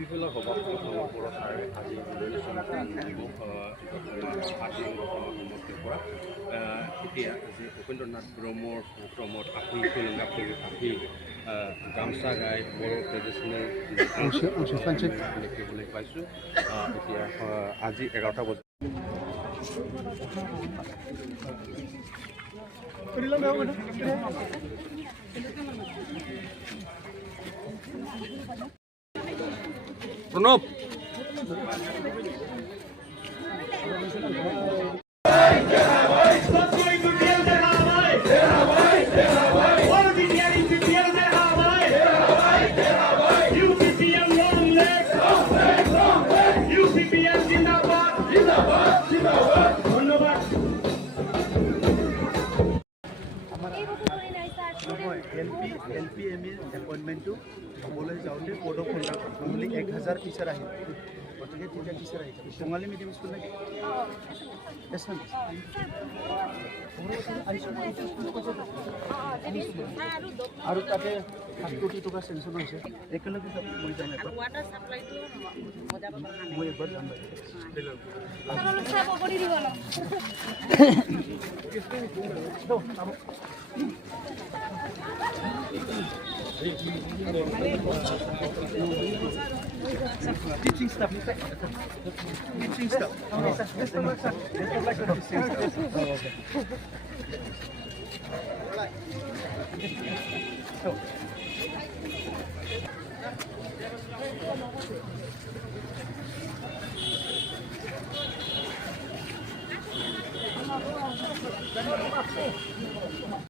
বিভিন্ন সভাপতিৰ ওপৰত আজি এতিয়া আজি উপেন্দ্ৰনাথ ব্ৰহ্মৰ ক্ৰমত আহি আহি গামোচা গাই বড়ো ট্ৰেডিশ্যনেল দেখিবলৈ পাইছোঁ। এতিয়া আজি 11টা বজাত প্ৰণৱ LPMৰ এপইণ্টমেণ্টটো হ'বলৈ যাওঁতে কোড অফ কণ্ডাক্ট নহ'লে 1000 টিচাৰ আহিব, গতিকে তেতিয়া টিচাৰ আহিব। বঙালী মিডিয়াম স্কুল নেকি? আৰু তাতে 7 কোটি টকা চেংচন হৈছে, একেলগে মই যাম। মই এবাৰ যাম। Teaching stuff. Teaching stuff. Okay.